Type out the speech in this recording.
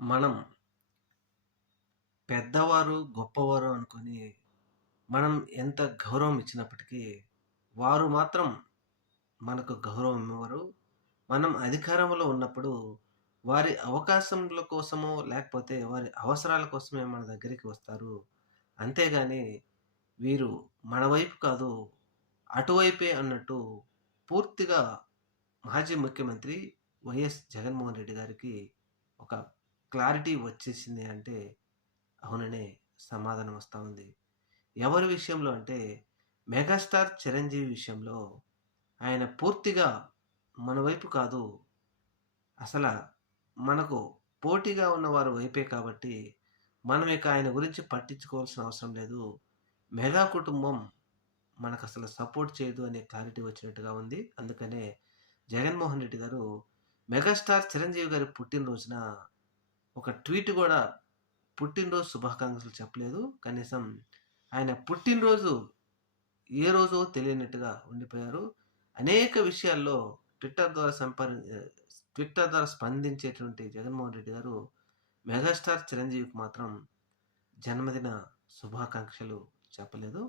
మనం పెద్దవారు, గొప్పవారు అనుకుని మనం ఎంత గౌరవం ఇచ్చినప్పటికీ, వారు మాత్రం మనకు గౌరవం ఇవ్వరు. మనం అధికారంలో ఉన్నప్పుడు వారి అవకాశముల కోసమో, లేకపోతే వారి అవసరాల కోసమే మన దగ్గరికి వస్తారు. అంతేగాని వీరు మన వైపు కాదు, అటువైపే అన్నట్టు పూర్తిగా మాజీ ముఖ్యమంత్రి వైఎస్ జగన్మోహన్ రెడ్డి గారికి ఒక క్లారిటీ వచ్చేసింది అంటే అవుననే సమాధానం వస్తూ ఉంది. ఎవరి విషయంలో అంటే మెగాస్టార్ చిరంజీవి విషయంలో ఆయన పూర్తిగా మన వైపు కాదు. అసల మనకు పోటీగా ఉన్నవారు వైపే కాబట్టి మనం ఇక ఆయన గురించి పట్టించుకోవాల్సిన అవసరం లేదు. మెగా కుటుంబం మనకు అసలు సపోర్ట్ చేయదు అనే క్లారిటీ వచ్చినట్టుగా ఉంది. అందుకనే జగన్మోహన్ రెడ్డి గారు మెగాస్టార్ చిరంజీవి గారి పుట్టినరోజున ఒక ట్వీట్ కూడా పుట్టినరోజు శుభాకాంక్షలు చెప్పలేదు. కనీసం ఆయన పుట్టినరోజు ఏ రోజో తెలియనట్టుగా ఉండిపోయారు. అనేక విషయాల్లో ట్విట్టర్ ద్వారా సంపాది ట్విట్టర్ ద్వారా స్పందించేటువంటి జగన్మోహన్ రెడ్డి గారు మెగాస్టార్ చిరంజీవికి మాత్రం జన్మదిన శుభాకాంక్షలు చెప్పలేదు.